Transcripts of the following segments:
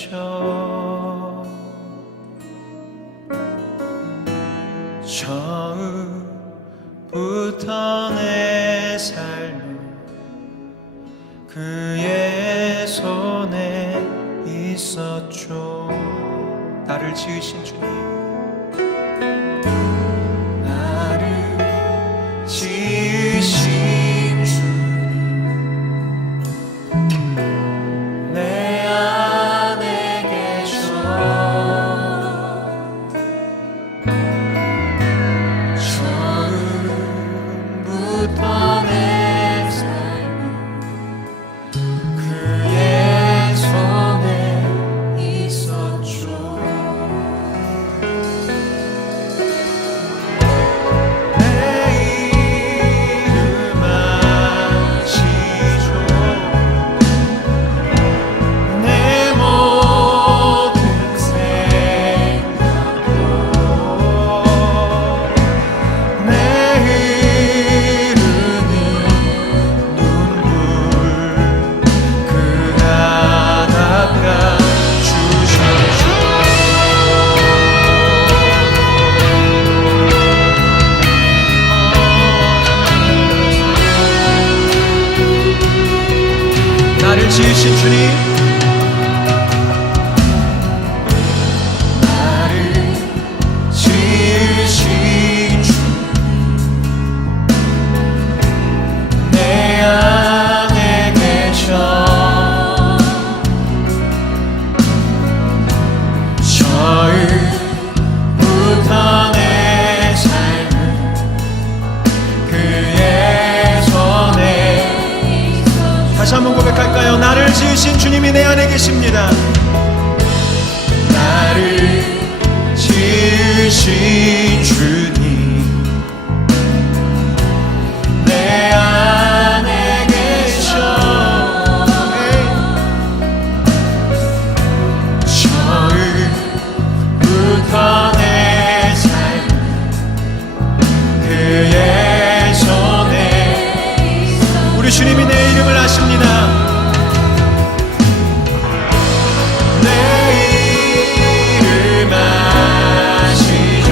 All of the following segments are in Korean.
계셔. 처음부터 내 삶은 그의 손에 있었죠. 나를 지으신 주님, 나를 지으신 주님, 내 안에 계셔. 처음부터 내 삶은 그의 손에 있었죠. 내 이름 아시죠. 내 모든 생각도 내 흐르는 눈물 그 하나 갚아주셨죠. 나를 지으신 주님, 나를 지으신 주님, 내 안에 계셔. 처음부터 내 삶은 그의 손에. 다시 한번 고백할까요? 나를 지으신 주님이 내 안에 계십니다. 나를 지으신 주님, 내 안에 계셔. 처음부터 내 삶은 그의 손에. 우리 주님이 내 이름을 아십니다. 내 이름 아시죠.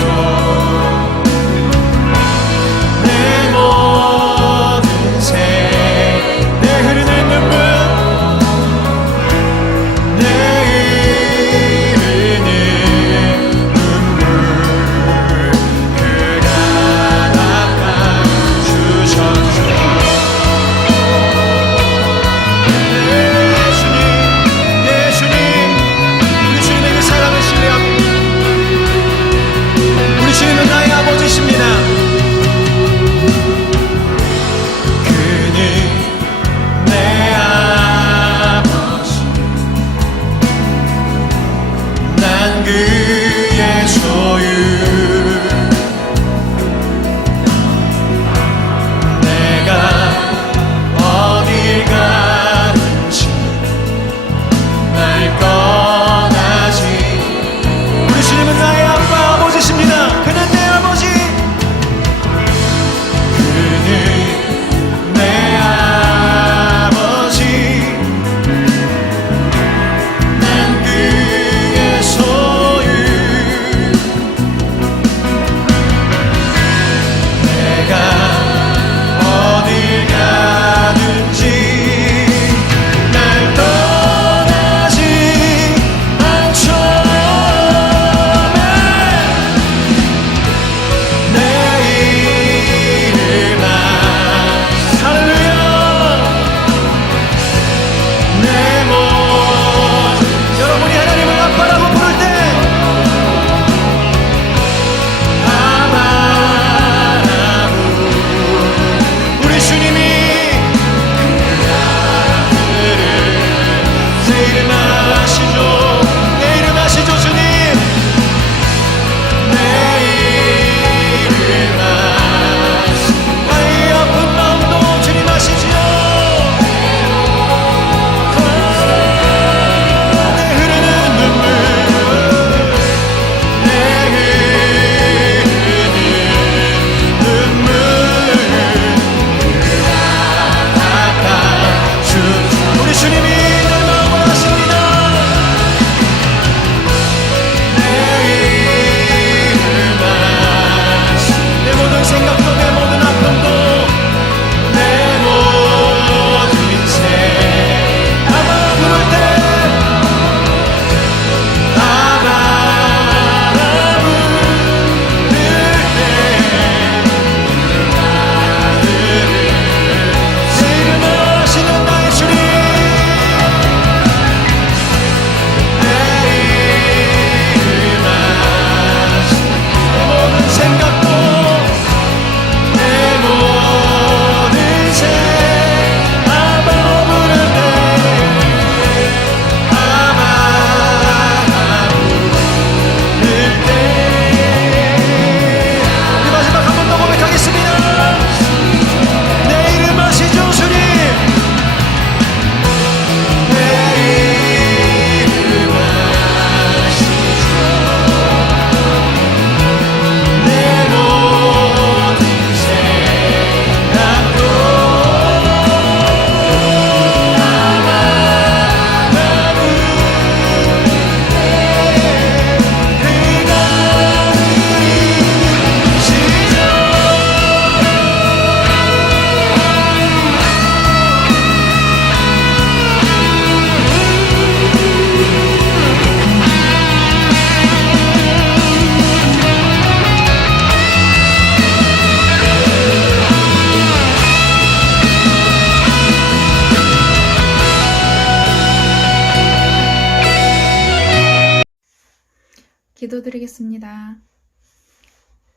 기도드리겠습니다.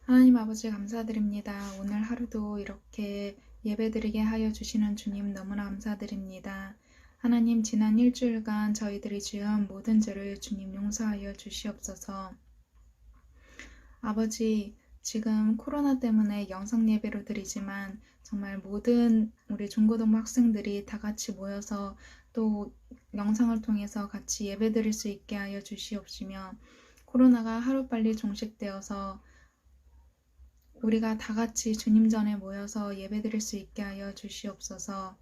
하나님 아버지 감사드립니다. 오늘 하루도 이렇게 예배드리게 하여 주시는 주님 너무나 감사드립니다. 하나님 지난 일주일간 저희들이 지은 모든 죄를 주님 용서하여 주시옵소서. 아버지 지금 코로나 때문에 영상 예배로 드리지만 정말 모든 우리 중고등부 학생들이 다 같이 모여서 또 영상을 통해서 같이 예배 드릴 수 있게 하여 주시옵시며 코로나가 하루빨리 종식되어서 우리가 다 같이 주님 전에 모여서 예배 드릴 수 있게 하여 주시옵소서.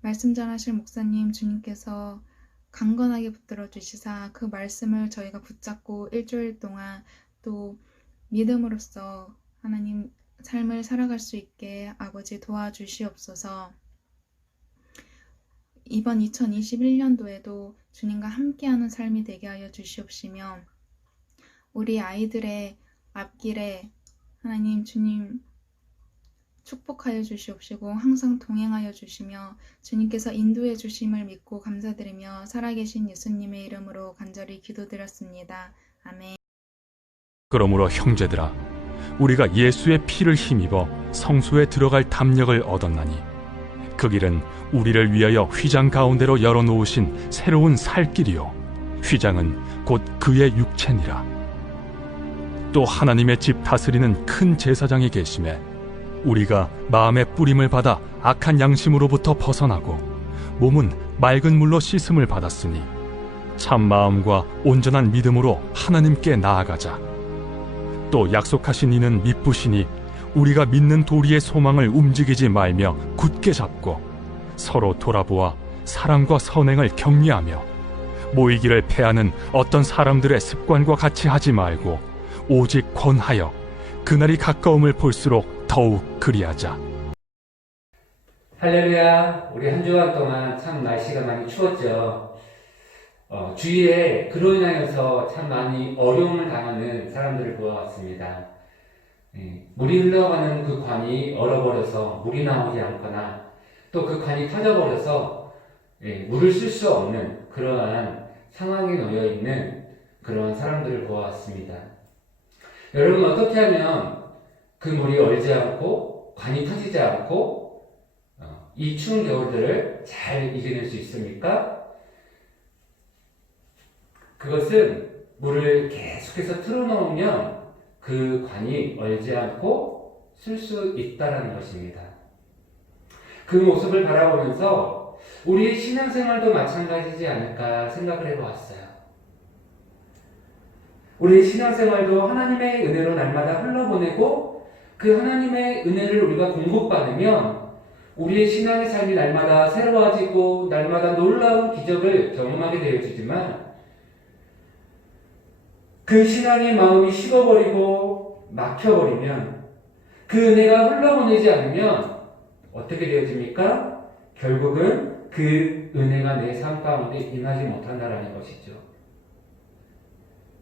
말씀 전하실 목사님 주님께서 강건하게 붙들어 주시사 그 말씀을 저희가 붙잡고 일주일 동안 또 믿음으로써 하나님 삶을 살아갈 수 있게 아버지 도와주시옵소서. 이번 2021년도에도 주님과 함께하는 삶이 되게 하여 주시옵시며 우리 아이들의 앞길에 하나님 주님 축복하여 주시옵시고 항상 동행하여 주시며 주님께서 인도해 주심을 믿고 감사드리며 살아계신 예수님의 이름으로 간절히 기도드렸습니다. 아멘. 그러므로 형제들아, 우리가 예수의 피를 힘입어 성소에 들어갈 담력을 얻었나니 그 길은 우리를 위하여 휘장 가운데로 열어놓으신 새로운 살 길이요 휘장은 곧 그의 육체니라. 또 하나님의 집 다스리는 큰 제사장이 계심에 우리가 마음의 뿌림을 받아 악한 양심으로부터 벗어나고 몸은 맑은 물로 씻음을 받았으니 참 마음과 온전한 믿음으로 하나님께 나아가자. 또 약속하신 이는 미쁘시니 우리가 믿는 도리의 소망을 움직이지 말며 굳게 잡고 서로 돌아보아 사랑과 선행을 격려하며 모이기를 패하는 어떤 사람들의 습관과 같이 하지 말고 오직 권하여 그날이 가까움을 볼수록 더욱 그리하자. 할렐루야. 우리 한 주간 동안 참 날씨가 많이 추웠죠. 주위에 그로 인하여서 참 많이 어려움을 당하는 사람들을 보아왔습니다. 물이 흘러가는 그 관이 얼어버려서 물이 나오지 않거나 또 그 관이 터져버려서 물을 쓸 수 없는 그러한 상황에 놓여 있는 그러한 사람들을 보아왔습니다. 여러분 어떻게 하면 그 물이 얼지 않고 관이 터지지 않고 이 추운 겨울들을 잘 이겨낼 수 있습니까? 그것은 물을 계속해서 틀어놓으면 그 관이 얼지 않고 쓸 수 있다는 것입니다. 그 모습을 바라보면서 우리의 신앙생활도 마찬가지지 않을까 생각을 해보았어요. 우리의 신앙생활도 하나님의 은혜로 날마다 흘러보내고 그 하나님의 은혜를 우리가 공급받으면 우리의 신앙의 삶이 날마다 새로워지고 날마다 놀라운 기적을 경험하게 되어지지만 그 신앙의 마음이 식어버리고 막혀버리면 그 은혜가 흘러보내지 않으면 어떻게 되어집니까? 결국은 그 은혜가 내 삶 가운데 임하지 못한다는 것이죠.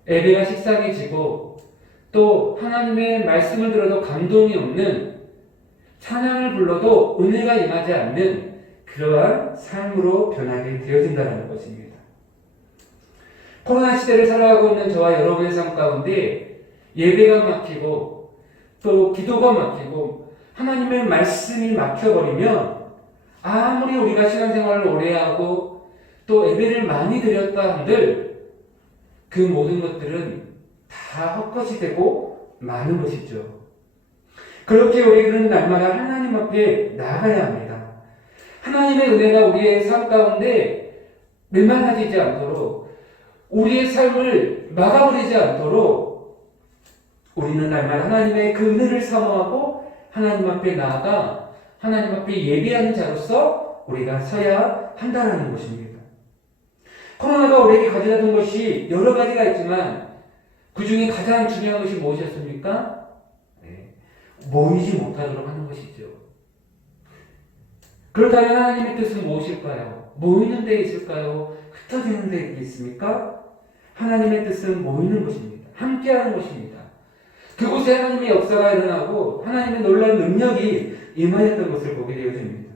예배가 식상해지고 또 하나님의 말씀을 들어도 감동이 없는 찬양을 불러도 은혜가 임하지 않는 그러한 삶으로 변하게 되어진다는 것입니다. 코로나 시대를 살아가고 있는 저와 여러분의 삶 가운데 예배가 막히고 또 기도가 막히고 하나님의 말씀이 막혀버리면 아무리 우리가 신앙생활을 오래 하고 또 예배를 많이 드렸다 한들 그 모든 것들은 다 헛것이 되고 많은 것이죠. 그렇게 우리는 날마다 하나님 앞에 나아가야 합니다. 하나님의 은혜가 우리의 삶 가운데 메말라지지 않도록 우리의 삶을 막아버리지 않도록 우리는 날마다 하나님의 그 은혜를 사모하고 하나님 앞에 나아가 하나님 앞에 예배하는 자로서 우리가 서야 한다는 것입니다. 코로나가 우리에게 가져다 준 것이 여러 가지가 있지만 그 중에 가장 중요한 것이 무엇이었습니까? 모이지 못하도록 하는 것이죠. 그렇다면 하나님의 뜻은 무엇일까요? 모이는 데 있을까요? 흩어지는 데 있습니까? 하나님의 뜻은 모이는 것입니다. 함께하는 것입니다. 그곳에 하나님의 역사가 일어나고 하나님의 놀라운 능력이 임하였던 것을 보게 되어집니다.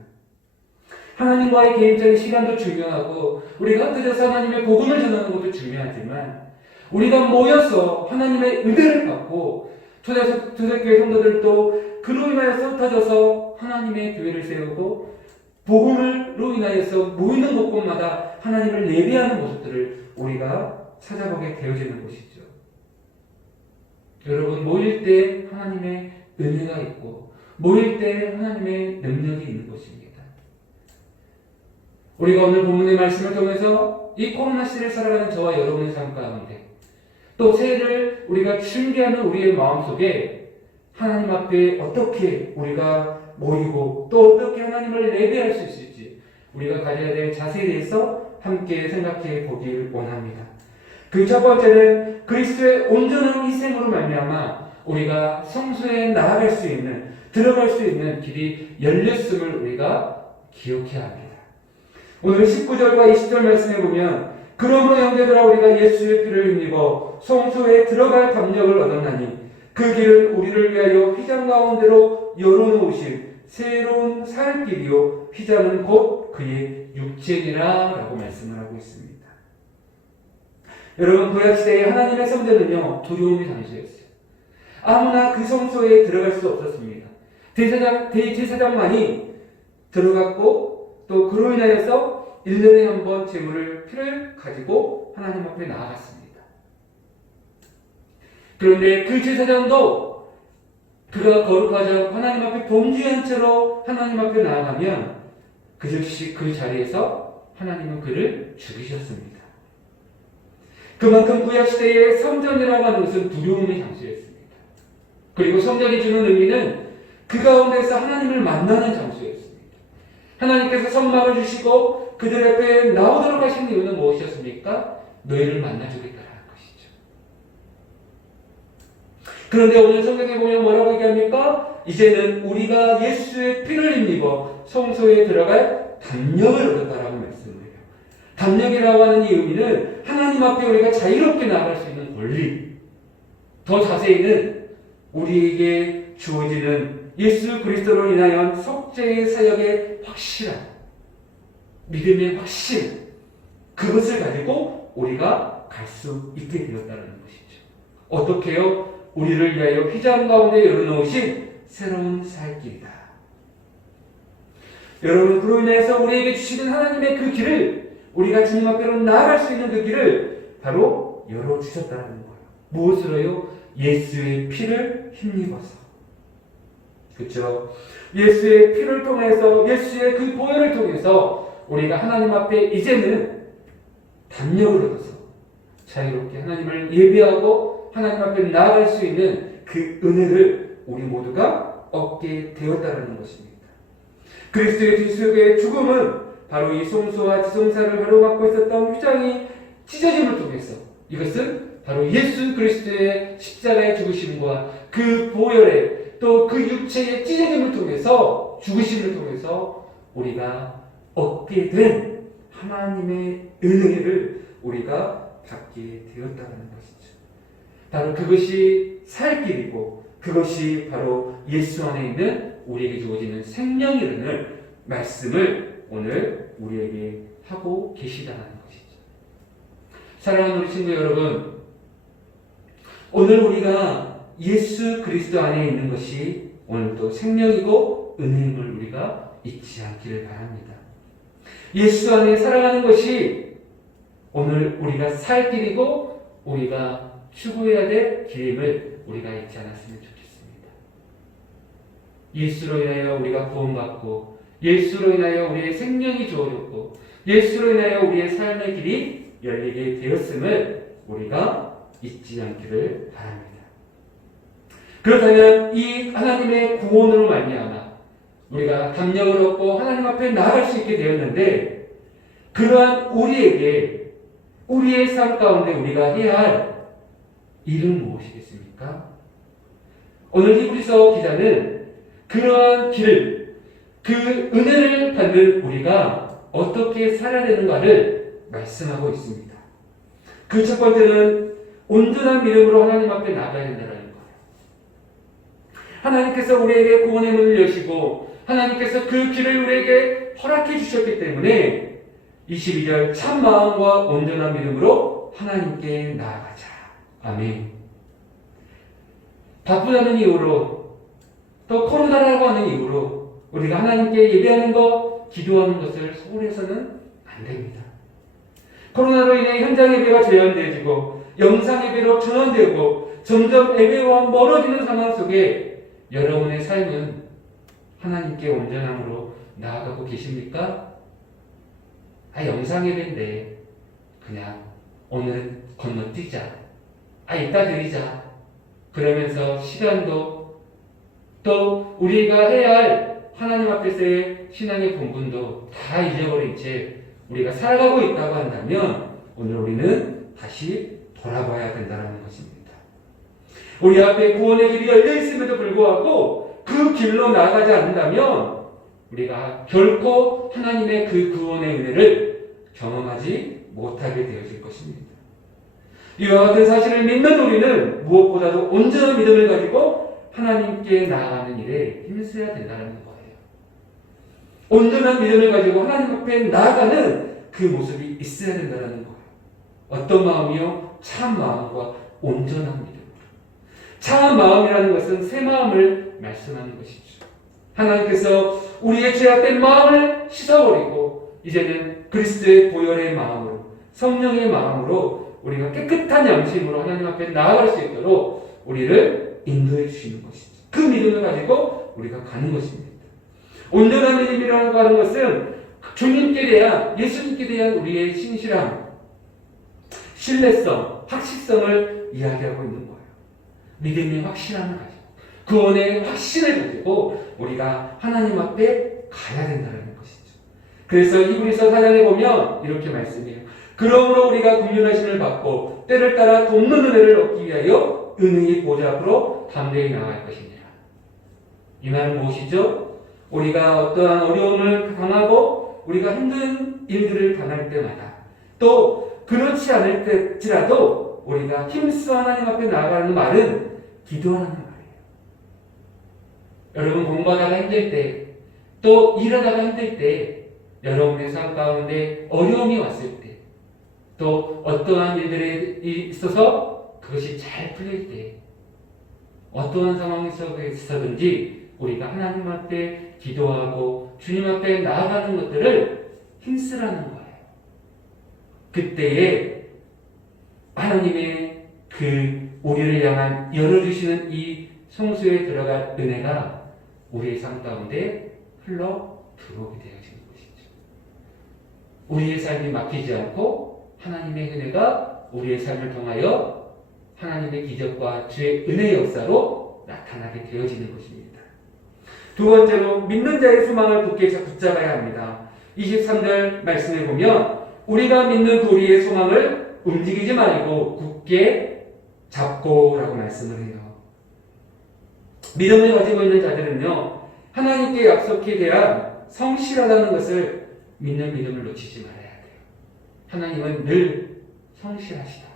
하나님과의 개인적인 시간도 중요하고 우리가 흩어져서 하나님의 복음을 전하는 것도 중요하지만 우리가 모여서 하나님의 은혜를 받고 초대교회 성도들도 그로 인하여서 흩어져서 하나님의 교회를 세우고 복음으로 인하여서 모이는 곳곳마다 하나님을 예배하는 모습들을 우리가 찾아보게 되어지는 것이죠. 여러분, 모일 때 하나님의 은혜가 있고 모일 때 하나님의 능력이 있는 것입니다. 우리가 오늘 본문의 말씀을 통해서 이 코로나 시대를 살아가는 저와 여러분의 삶 가운데 또 새해를 우리가 준비하는 우리의 마음속에 하나님 앞에 어떻게 우리가 모이고 또 어떻게 하나님을 예배할 수 있을지 우리가 가져야 될 자세에 대해서 함께 생각해 보길 원합니다. 그 첫 번째는 그리스도의 온전한 희생으로 말미암아 우리가 성소에 나아갈 수 있는, 들어갈 수 있는 길이 열렸음을 우리가 기억해야 합니다. 오늘 19절과 20절 말씀에 보면 그러므로 형제들아 우리가 예수의 피를 힘입어 성소에 들어갈 담력을 얻었나니 그 길은 우리를 위하여 휘장 가운데로 열어놓으신 새로운 살 길이요 휘장은 곧 그의 육체니라 라고 말씀을 하고 있습니다. 여러분, 구약시대의 하나님의 성전은요 두려움의 장소였어요. 아무나 그 성소에 들어갈 수 없었습니다. 대제사장만이 들어갔고 또 그로 인하여서 1년에 한 번 피를 가지고 하나님 앞에 나아갔습니다. 그런데 그 제사장도 그가 거룩하지 않고 하나님 앞에 범죄한 채로 하나님 앞에 나아가면 그 즉시 그 자리에서 하나님은 그를 죽이셨습니다. 그만큼 구약시대의 성전이라고 하는 것은 두려움의 장소였습니다. 그리고 성전이 주는 의미는 그 가운데서 하나님을 만나는 장소였습니다. 하나님께서 선망을 주시고 그들 앞에 나오도록 하신 이유는 무엇이었습니까? 너희를 만나주겠다라는 것이죠. 그런데 오늘 성경에 보면 뭐라고 얘기합니까? 이제는 우리가 예수의 피를 힘입어 성소에 들어갈 담력을 얻었다라고 말씀을 해요. 담력이라고 하는 이 의미는 하나님 앞에 우리가 자유롭게 나아갈 수 있는 권리, 더 자세히는 우리에게 주어지는 예수 그리스도로 인하여 속죄의 사역의 확실한 믿음의 확신, 그것을 가지고 우리가 갈 수 있게 되었다는 것이죠. 어떻게요? 우리를 위하여 휘장 가운데 열어놓으신 새로운 살 길이다. 여러분, 그로 인해서 우리에게 주시는 하나님의 그 길을, 우리가 주님 앞으로 나아갈 수 있는 그 길을 바로 열어주셨다는 거예요. 무엇으로요? 예수의 피를 힘입어서. 그렇죠? 예수의 피를 통해서, 예수의 그 보혈을 통해서 우리가 하나님 앞에 이제는 담력을 얻어서 자유롭게 하나님을 예배하고 하나님 앞에 나아갈 수 있는 그 은혜를 우리 모두가 얻게 되었다는 것입니다. 그리스도의 뒤속의 죽음은 바로 이 성소와 지성사를 가로막고 있었던 휘장이 찢어짐을 통해서, 이것은 바로 예수 그리스도의 십자가의 죽으심과 그 보혈의 또 그 육체의 찢어짐을 통해서, 죽으심을 통해서 우리가 얻게 된 하나님의 은혜를 우리가 받게 되었다는 것이죠. 바로 그것이 살 길이고 그것이 바로 예수 안에 있는 우리에게 주어지는 생명이라는 말씀을 오늘 우리에게 하고 계시다는 것이죠. 사랑하는 우리 친구 여러분, 오늘 우리가 예수 그리스도 안에 있는 것이 오늘도 생명이고 은혜임을 우리가 잊지 않기를 바랍니다. 예수 안에 살아가는 것이 오늘 우리가 살 길이고 우리가 추구해야 될 길임을 우리가 잊지 않았으면 좋겠습니다. 예수로 인하여 우리가 구원받고, 예수로 인하여 우리의 생명이 주어졌고, 예수로 인하여 우리의 삶의 길이 열리게 되었음을 우리가 잊지 않기를 바랍니다. 그렇다면 이 하나님의 구원으로 말미암아 우리가 담력을 얻고 하나님 앞에 나아갈 수 있게 되었는데, 그러한 우리에게, 우리의 삶 가운데 우리가 해야 할 일은 무엇이겠습니까? 오늘 히브리서 기자는 그러한 길을, 그 은혜를 받는 우리가 어떻게 살아야 되는가를 말씀하고 있습니다. 그 첫 번째는 온전한 믿음으로 하나님 앞에 나가야 된다는 거예요. 하나님께서 우리에게 구원의 문을 여시고 하나님께서 그 길을 우리에게 허락해 주셨기 때문에 22절 참 마음과 온전한 믿음으로 하나님께 나아가자. 아멘. 바쁘다는 이유로 또 코로나라고 하는 이유로 우리가 하나님께 예배하는 것, 기도하는 것을 소홀히 해서는 안 됩니다. 코로나로 인해 현장 예배가 제한되어지고 영상 예배로 전환되고 점점 예배와 멀어지는 상황 속에 여러분의 삶은 하나님께 온전함으로 나아가고 계십니까? 영상 예배인데 그냥 오늘은 건너뛰자. 이따 드리자. 그러면서 시간도 또 우리가 해야 할 하나님 앞에서의 신앙의 본분도 다 잊어버린 채 우리가 살아가고 있다고 한다면 오늘 우리는 다시 돌아봐야 된다는 것입니다. 우리 앞에 구원의 길이 열려 있음에도 불구하고 그 길로 나아가지 않는다면 우리가 결코 하나님의 그 구원의 은혜를 경험하지 못하게 되어질 것입니다. 이와 같은 사실을 믿는 우리는 무엇보다도 온전한 믿음을 가지고 하나님께 나아가는 일에 힘써야 된다는 거예요. 온전한 믿음을 가지고 하나님 앞에 나아가는 그 모습이 있어야 된다는 거예요. 어떤 마음이요? 참 마음과 온전한 믿음. 참 마음이라는 것은 새 마음을 말씀하는 것이죠. 하나님께서 우리의 죄악된 마음을 씻어버리고 이제는 그리스도의 보혈의 마음으로, 성령의 마음으로 우리가 깨끗한 양심으로 하나님 앞에 나아갈 수 있도록 우리를 인도해 주시는 것이죠. 그 믿음을 가지고 우리가 가는 것입니다. 온전한 믿음이라고 하는 것은 주님께 대한, 예수님께 대한 우리의 신실함, 신뢰성, 확실성을 이야기하고 있는 거예요. 믿음의 확실함을 가지고, 구원의 확신을 가지고 우리가 하나님 앞에 가야 된다는 것이죠. 그래서 히브리서 4장에 보면 이렇게 말씀해요. 그러므로 우리가 긍휼하심을 받고 때를 따라 돕는 은혜를 얻기 위하여 은혜의 보좌 앞으로 담대히 나아갈 것이니라. 이 말은 무엇이죠? 우리가 어떠한 어려움을 당하고 우리가 힘든 일들을 당할 때마다 또 그렇지 않을 때지라도 우리가 힘써 하나님 앞에 나아가는 말은 기도하는 말이에요. 여러분 공부하다가 힘들 때, 또 일하다가 힘들 때, 여러분의 삶 가운데 어려움이 왔을 때, 또 어떠한 일들이 있어서 그것이 잘 풀릴 때, 어떠한 상황 속에서든지 우리가 하나님 앞에 기도하고 주님 앞에 나아가는 것들을 힘쓰라는 거예요. 그때에 하나님의 그 우리를 향한 열어주시는 이 성소에 들어갈 은혜가 우리의 삶 가운데 흘러 들어오게 되어지는 것이죠. 우리의 삶이 막히지 않고 하나님의 은혜가 우리의 삶을 통하여 하나님의 기적과 주의 은혜의 역사로 나타나게 되어지는 것입니다. 두 번째로 믿는 자의 소망을 굳게 붙잡아야 합니다. 23절 말씀에 보면 우리가 믿는 도리의 소망을 움직이지 말고 굳게 잡고 라고 말씀을 해요. 믿음을 가지고 있는 자들은요, 하나님께 약속에 대한 성실하다는 것을 믿는 믿음을 놓치지 말아야 돼요. 하나님은 늘 성실하시다.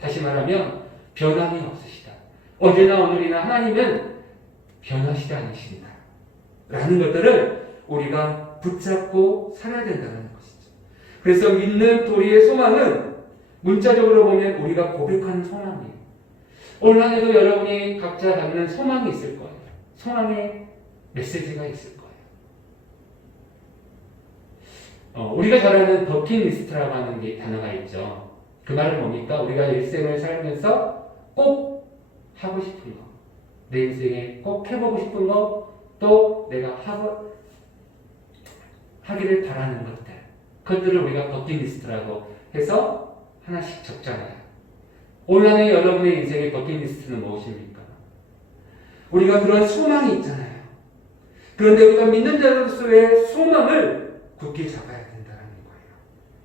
다시 말하면 변함이 없으시다. 어제나 오늘이나 하나님은 변하시지 않으십니다. 라는 것들을 우리가 붙잡고 살아야 된다는 것이죠. 그래서 믿는 도리의 소망은 문자적으로 보면 우리가 고백하는 소망이에요. 온라인에도 여러분이 각자 갖는 소망이 있을 거예요. 소망의 메시지가 있을 거예요. 우리가 잘 아는 버킷리스트라고 하는 게 단어가 있죠. 그 말은 뭡니까? 우리가 일생을 살면서 꼭 하고 싶은 거, 내 인생에 꼭 해보고 싶은 거, 또 내가 하기를 바라는 것들, 그것들을 우리가 버킷리스트라고 해서 하나씩 적잖아요. 온라인에 여러분의 인생의 버킷리스트는 무엇입니까? 우리가 그런 소망이 있잖아요. 그런데 우리가 믿는 자로서의 소망을 굳게 잡아야 된다는 거예요.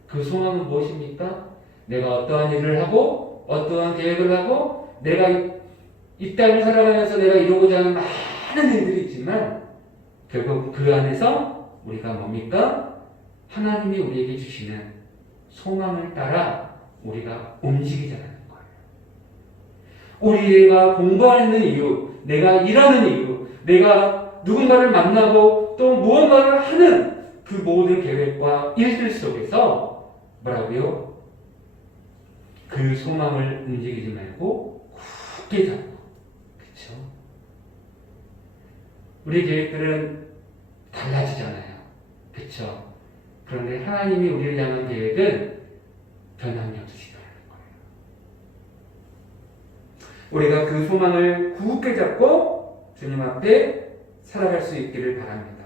그 소망은 무엇입니까? 내가 어떠한 일을 하고 어떠한 계획을 하고 내가 이 땅을 살아가면서 내가 이루고자 하는 많은 일들이 있지만 결국 그 안에서 우리가 뭡니까? 하나님이 우리에게 주시는 소망을 따라 우리가 움직이자는 거예요. 우리가 공부하는 이유, 내가 일하는 이유, 내가 누군가를 만나고 또 무언가를 하는 그 모든 계획과 일들 속에서 뭐라고요? 그 그 소망을 움직이지 말고 굳게 잡고, 그쵸? 우리 계획들은 달라지잖아요. 그쵸? 그런데 하나님이 우리를 향한 계획은 변함이 없으시다는 거예요. 우리가 그 소망을 굳게 잡고 주님 앞에 살아갈 수 있기를 바랍니다.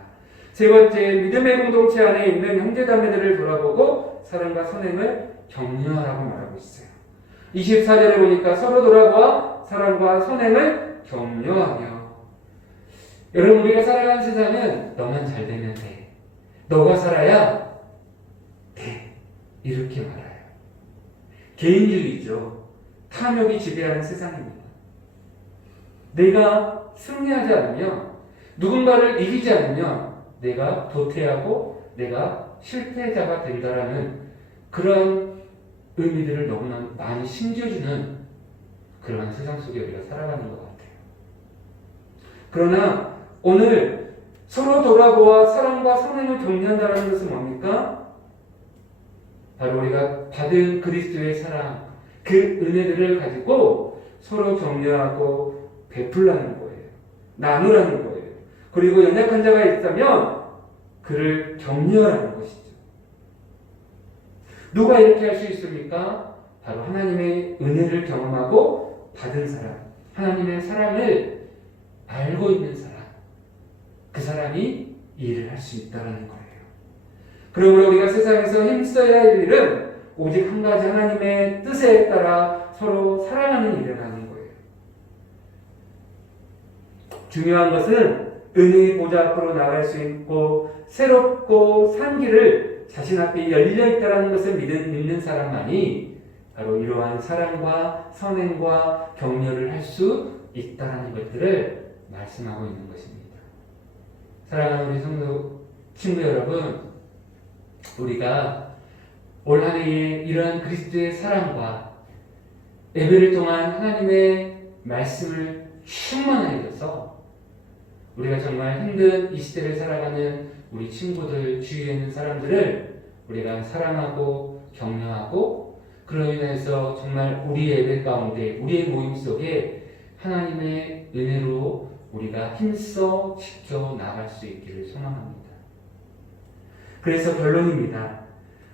세 번째, 믿음의 공동체 안에 있는 형제자매들을 돌아보고 사랑과 선행을 격려하라고 말하고 있어요. 24절에 보니까 서로 돌아보아 사랑과 선행을 격려하며. 여러분, 우리가 살아가는 세상은 너만 잘 되면 돼, 너가 살아야 돼, 이렇게 말해요. 개인주의죠. 탐욕이 지배하는 세상입니다. 내가 승리하지 않으면, 누군가를 이기지 않으면 내가 도태하고 내가 실패자가 된다라는 그런 의미들을 너무나 많이 심겨주는 그런 세상 속에 우리가 살아가는 것 같아요. 그러나 오늘 서로 돌아보아 사랑과 선행을 격려한다는 것은 뭡니까? 바로 우리가 받은 그리스도의 사랑, 그 은혜들을 가지고 서로 격려하고 베풀라는 거예요. 나누라는 거예요. 그리고 연약한 자가 있다면 그를 격려하라는 것이죠. 누가 이렇게 할 수 있습니까? 바로 하나님의 은혜를 경험하고 받은 사람, 하나님의 사랑을 알고 있는 사람, 그 사람이 이 일을 할 수 있다는 거예요. 그러므로 우리가 세상에서 힘써야 할 일은 오직 한 가지, 하나님의 뜻에 따라 서로 사랑하는 일을 하는 거예요. 중요한 것은 은혜의 보좌 앞으로 나갈 수 있고 새롭고 산 길을 자신 앞에 열려있다는 것을 믿는 사람만이 바로 이러한 사랑과 선행과 격려를 할 수 있다는 것들을 말씀하고 있는 것입니다. 사랑하는 우리 성도 친구 여러분, 우리가 올 한 해에 이러한 그리스도의 사랑과 예배를 통한 하나님의 말씀을 충만하게 줘서 우리가 정말 힘든 이 시대를 살아가는 우리 친구들, 주위에 있는 사람들을 우리가 사랑하고 격려하고, 그로 인해서 정말 우리 예배 가운데, 우리의 모임 속에 하나님의 은혜로 우리가 힘써 지켜 나갈 수 있기를 소망합니다. 그래서 결론입니다.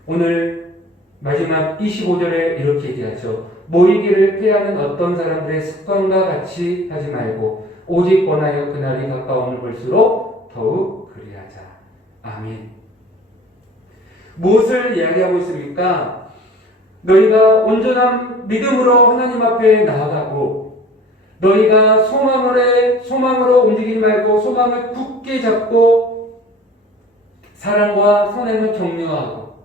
오늘 마지막 25절에 이렇게 얘기하죠. 모이기를 피하는 어떤 사람들의 습관과 같이 하지 말고 오직 원하여 그날이 가까움을 볼수록 더욱 그리하자. 아멘. 무엇을 이야기하고 있습니까? 너희가 온전한 믿음으로 하나님 앞에 나아가고, 너희가 소망으로 움직이지 말고 소망을 굳게 잡고 사랑과 선행을 격려하고,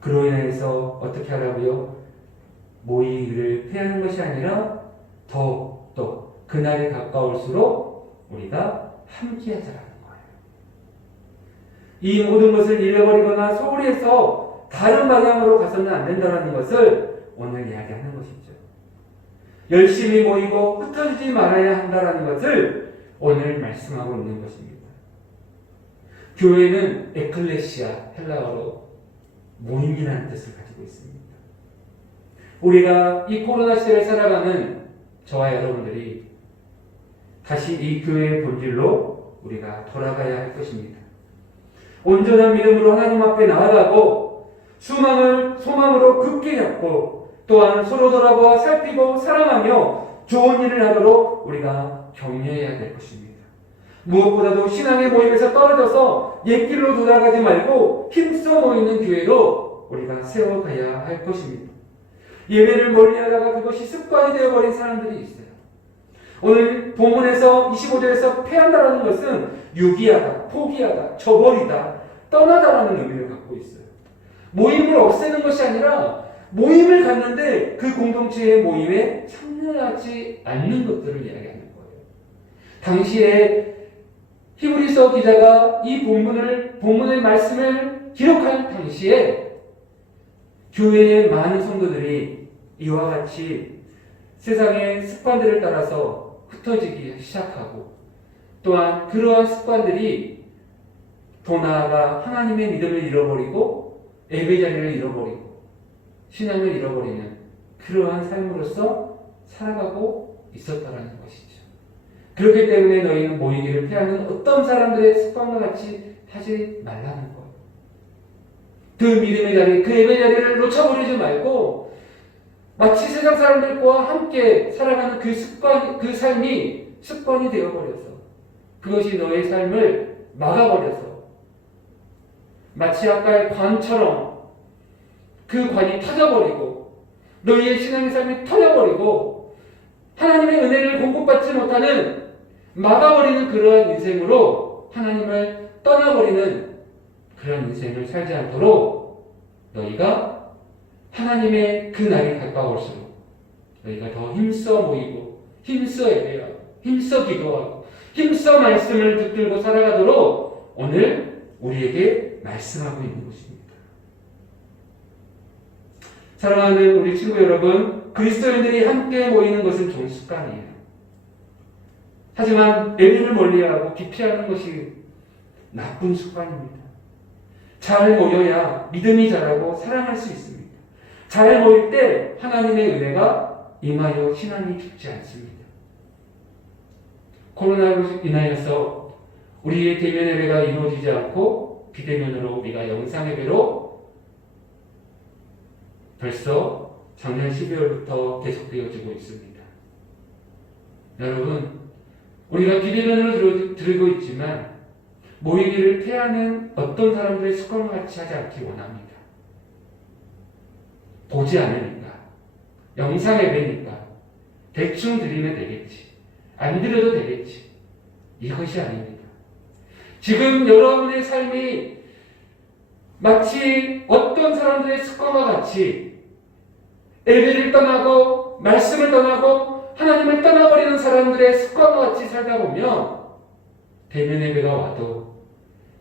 그로 인해서 어떻게 하라고요? 모이기를 피하는 것이 아니라 더욱더 그날이 가까울수록 우리가 함께 하자라는 거예요. 이 모든 것을 잃어버리거나 소홀히 해서 다른 방향으로 가서는 안 된다는 것을 오늘 이야기하는 것이죠. 열심히 모이고 흩어지지 말아야 한다는 것을 오늘 말씀하고 있는 것입니다. 교회는 에클레시아, 헬라어로 모임이라는 뜻을 가지고 있습니다. 우리가 이 코로나 시대를 살아가는 저와 여러분들이 다시 이 교회의 본질로 우리가 돌아가야 할 것입니다. 온전한 믿음으로 하나님 앞에 나아가고 소망으로 굳게 잡고, 또한 서로 돌아보아 살피고 사랑하며 좋은 일을 하도록 우리가 격려해야 될 것입니다. 무엇보다도 신앙의 모임에서 떨어져서 옛길로 돌아가지 말고 힘써 모이는 교회로 우리가 세워가야 할 것입니다. 예배를 멀리하다가 그것이 습관이 되어버린 사람들이 있어요. 오늘 본문에서 25절에서 패한다라는 것은 유기하다, 포기하다, 저버리다, 떠나다라는 의미를 갖고 있어요. 모임을 없애는 것이 아니라 모임을 갖는데 그 공동체의 모임에 참여하지 않는 것들을 이야기하는 거예요. 당시에 히브리서 기자가 이 본문의 말씀을 기록할 당시에 교회의 많은 성도들이 이와 같이 세상의 습관들을 따라서 흩어지기 시작하고, 또한 그러한 습관들이 더 나아가 하나님의 믿음을 잃어버리고 예배 자리를 잃어버리고 신앙을 잃어버리는 그러한 삶으로서 살아가고 있었다는 것이죠. 그렇기 때문에 너희는 모이기를 피하는 어떤 사람들의 습관과 같이 하지 말라는 거예요. 그 믿음의 자리, 그 예배 자리를 놓쳐버리지 말고 마치 세상 사람들과 함께 살아가는 그 습관, 그 삶이 습관이 되어버려서 그것이 너의 삶을 막아버려서 마치 아까의 관처럼 그 관이 터져버리고 너희의 신앙의 삶이 터져버리고 하나님의 은혜를 공급받지 못하는 막아버리는 그러한 인생으로 하나님을 떠나버리는 그런 인생을 살지 않도록 너희가 하나님의 그 날이 가까울수록 너희가 더 힘써 모이고 힘써 예배하고 힘써 기도하고 힘써 말씀을 붙들고 살아가도록 오늘 우리에게 말씀하고 있는 것입니다. 사랑하는 우리 친구 여러분, 그리스도인들이 함께 모이는 것은 좋은 습관이에요. 하지만 예배를 멀리하고 기피하는 것이 나쁜 습관입니다. 잘 모여야 믿음이 자라고 사랑할 수 있습니다. 잘 모일 때 하나님의 은혜가 임하여 신앙이 죽지 않습니다. 코로나로 인하여서 우리의 대면 예배가 이루어지지 않고 비대면으로 우리가 영상 예배로 벌써 작년 12월부터 계속되어지고 있습니다. 여러분, 우리가 비대면으로 들고 있지만 모이기를 피하는 어떤 사람들의 습관과 같이 하지 않기 원합니다. 보지 않으니까, 영상 예배니까 대충 드리면 되겠지, 안 드려도 되겠지, 이것이 아닙니다. 지금 여러분의 삶이 마치 어떤 사람들의 습관과 같이 예배를 떠나고 말씀을 떠나고 하나님을 떠나버리는 사람들의 습관과 같이 살다 보면 대면 예배가 와도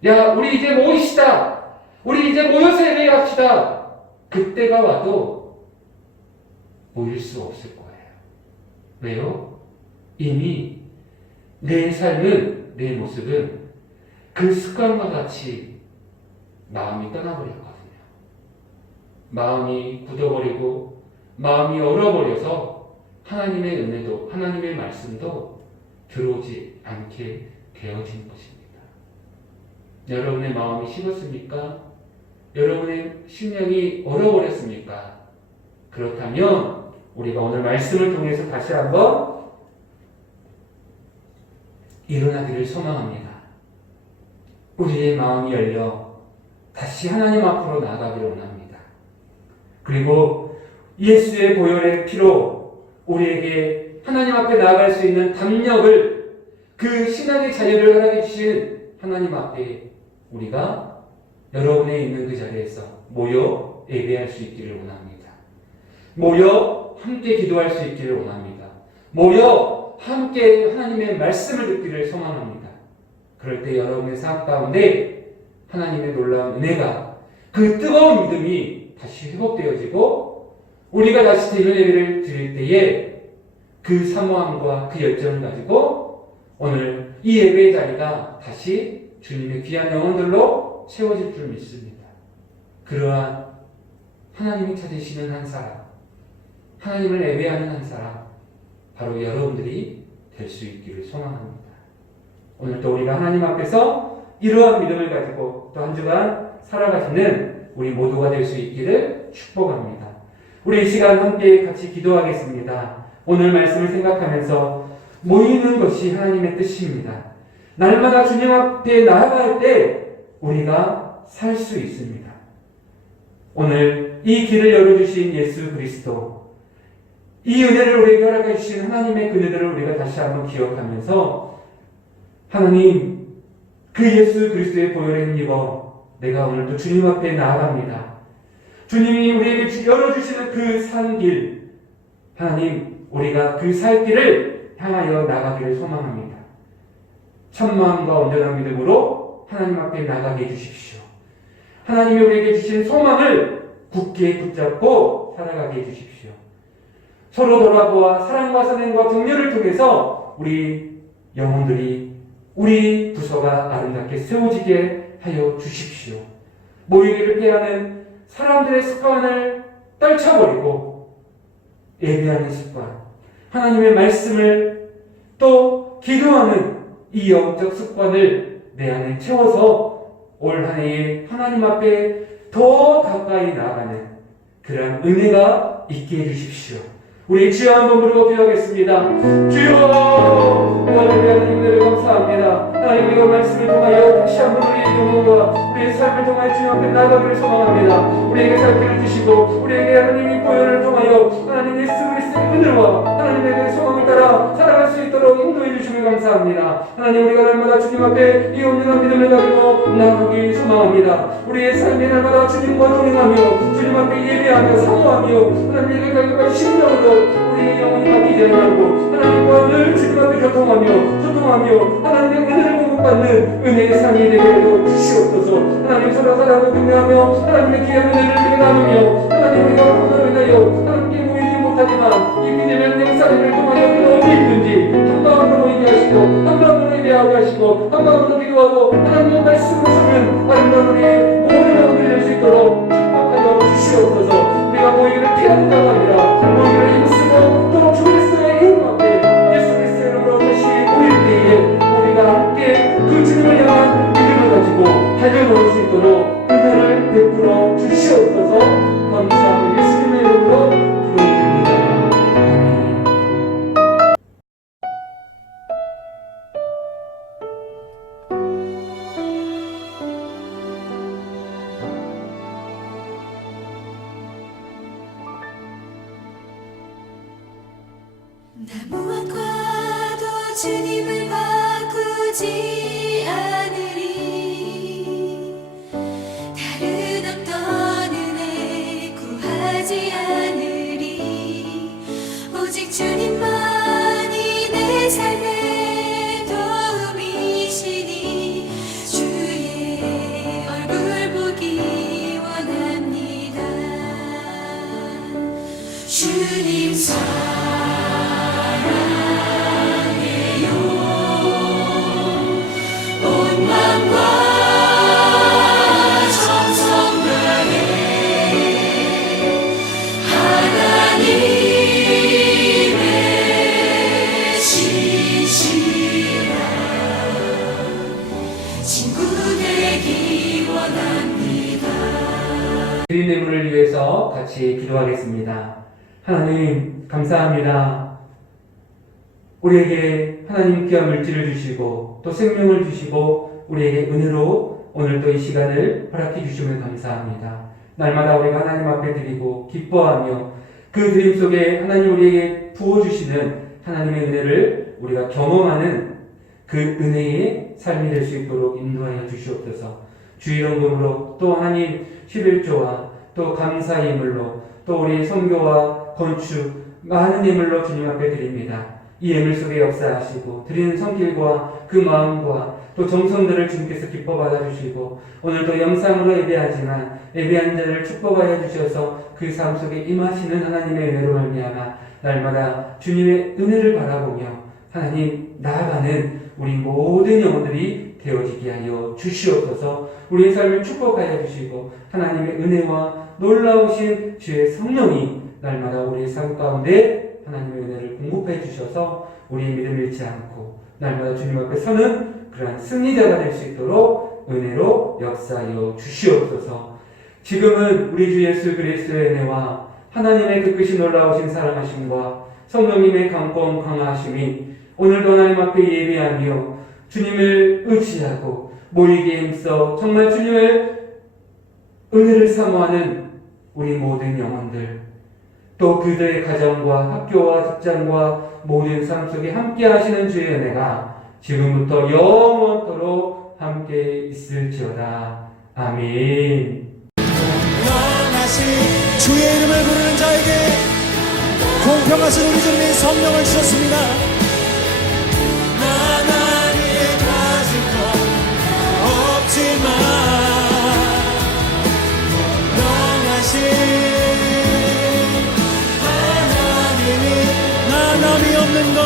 야, 우리 이제 모이시다, 우리 이제 모여서 예배합시다, 그때가 와도 모일 수 없을 거예요. 왜요? 이미 내 삶은, 내 모습은 그 습관과 같이 마음이 떠나버렸거든요. 마음이 굳어버리고 마음이 얼어버려서 하나님의 은혜도, 하나님의 말씀도 들어오지 않게 되어진 것입니다. 여러분의 마음이 식었습니까? 여러분의 심령이 얼어버렸습니까? 그렇다면 우리가 오늘 말씀을 통해서 다시 한번 일어나기를 소망합니다. 우리의 마음이 열려 다시 하나님 앞으로 나아가기를 원합니다. 그리고 예수의 보혈의 피로 우리에게 하나님 앞에 나아갈 수 있는 담력을, 그 신앙의 자유를 허락해 주신 하나님 앞에 우리가 여러분의 있는 그 자리에서 모여 예배할 수 있기를 원합니다. 모여 함께 기도할 수 있기를 원합니다. 모여 함께 하나님의 말씀을 듣기를 소망합니다. 그럴 때 여러분의 삶 가운데 하나님의 놀라운 은혜가, 그 뜨거운 믿음이 다시 회복되어지고 우리가 다시 대면 예배를 드릴 때에 그 사모함과 그 열정을 가지고 오늘 이 예배의 자리가 다시 주님의 귀한 영혼들로 채워질 줄 믿습니다. 그러한 하나님이 찾으시는 한 사람, 하나님을 예배하는 한 사람, 바로 여러분들이 될 수 있기를 소망합니다. 오늘도 우리가 하나님 앞에서 이러한 믿음을 가지고 또 한 주간 살아가시는 우리 모두가 될 수 있기를 축복합니다. 우리 이 시간 함께 같이 기도하겠습니다. 오늘 말씀을 생각하면서 모이는 것이 하나님의 뜻입니다. 날마다 주님 앞에 나아갈 때 우리가 살 수 있습니다. 오늘 이 길을 열어주신 예수 그리스도, 이 은혜를 우리에게 허락해 주신 하나님의 그네들을 우리가 다시 한번 기억하면서 하나님, 그 예수 그리스도의 보혈에 힘입어 내가 오늘도 주님 앞에 나아갑니다. 주님이 우리에게 열어주시는 그 산길, 하나님, 우리가 그 살 길을 향하여 나가기를 소망합니다. 참마음과 온전한 믿음으로 하나님 앞에 나가게 해주십시오. 하나님이 우리에게 주신 소망을 굳게 붙잡고 살아가게 해주십시오. 서로 돌아보아 사랑과 선행과 격려를 통해서 우리 영혼들이, 우리 부서가 아름답게 세워지게 하여 주십시오. 모이기를 피하는 사람들의 습관을 떨쳐버리고 예배하는 습관, 하나님의 말씀을 또 기도하는 이 영적 습관을 내 안에 채워서 올 한 해에 하나님 앞에 더 가까이 나아가는 그런 은혜가 있게 해주십시오. 우리 주여 한번 부르고 기도하겠습니다. 주여, 오늘 하나님 은혜를 감사합니다. 하나님 우리가 말씀을 통하여 다시 한번 우리의 영혼과 우리의 삶을 통하여 주여 앞에 나아가기를 소망합니다. 우리에게 살펴를 주시고 우리에게 하나님의 보혈을 통하여 하나님 예수 그리스도의 은혜와 하나님의 소망을 따라 살아갈 수 있도록 인도해 주시길 감사합니다. 하나님 우리가 날마다 주님 앞에 이 온전한 믿음을 가지고 나아가길 소망합니다. 우리의 삶이 날마다 주님과 동행하며 주님 앞에 예배하며 사모하며 하나님의 가격과 심령으로 우리의 영혼이 바뀌지 않고 하나님과 늘 주님 앞에 교통하며 하나님의 은혜를 공급받는 은혜의 삶이 되게 하여 주시옵소서. 하나님 서로 사랑하고 경외하며 하나님의 귀한 은혜를 나누며 하나님 우리가 오늘 인하여 하나님께 모이지 못하지만 이 믿음의 영상을 통하여 어디 있든지 한 마음으로 모이게 하시고 한 마음으로 예배하게 하시고 한 마음으로 기도하고 하나님의 말씀으로 서는 아름다운 우리의 모든 영혼들이 될 수 있도록 축복하여 주시옵소서. 우리가 모이기를 피하는 자가 아니라 모이기를 힘쓰고 또 주 그리스도의 이름 앞에 예수 그리스도의 이름으로 다시 모일 때에 우리가 함께 그 주님을 향한 믿음을 가지고 달려놓을 수 있도록 은혜를 베풀어 주시옵소서. 감사하고 예수님의 이름으로 기도드립니다. 아멘. 나 무엇과도 주님을 바꾸지 않으리. 다른 어떤 은혜 구하지 않으리. 오직 주님만이 내 삶의 도움이시니 주의 얼굴 보기 원합니다. 주님 드린 예물을 위해서 같이 기도하겠습니다. 하나님 감사합니다. 우리에게 하나님 귀한 물질을 주시고 또 생명을 주시고 우리에게 은혜로 오늘 또 이 시간을 허락해 주시면 감사합니다. 날마다 우리가 하나님 앞에 드리고 기뻐하며 그 드림 속에 하나님 우리에게 부어주시는 하나님의 은혜를 우리가 경험하는 그 은혜의 삶이 될 수 있도록 인도하여 주시옵소서. 주 이름으로 또 하나님 11조와 또 감사 예물로 또 우리 선교와 건축 많은 예물로 주님 앞에 드립니다. 이 예물 속에 역사하시고 드리는 손길과 그 마음과 또 정성들을 주님께서 기뻐 받아주시고 오늘도 영상으로 예배하지만 예배한 자를 축복하여 주셔서 그 삶 속에 임하시는 하나님의 은혜로 말미암아 날마다 주님의 은혜를 바라보며 하나님 나아가는 우리 모든 영혼들이 되어지게 하여 주시옵소서. 우리의 삶을 축복하여 주시고 하나님의 은혜와 놀라우신 주의 성령이 날마다 우리의 삶 가운데 하나님의 은혜를 공급해 주셔서 우리의 믿음을 잃지 않고 날마다 주님 앞에 서는 그러한 승리자가 될 수 있도록 은혜로 역사하여 주시옵소서. 지금은 우리 주 예수 그리스도의 은혜와 하나님의 그 끝이 놀라우신 사랑하심과 성령님의 강권 강하심이 오늘도 하나님 앞에 예배하며 주님을 의지하고 모이게 힘써 정말 주님의 은혜를 사모하는 우리 모든 영혼들 또 그들의 가정과 학교와 직장과 모든 삶 속에 함께 하시는 주의 은혜가 지금부터 영원토록 함께 있을지어다. 아멘. 영원하신 주의 이름을 부르는 자에게 공평하신 우리 주님의 성령을 주셨습니다. 하나님의 가진 것 없지만 공평하신 하나님이 나남이 없는 것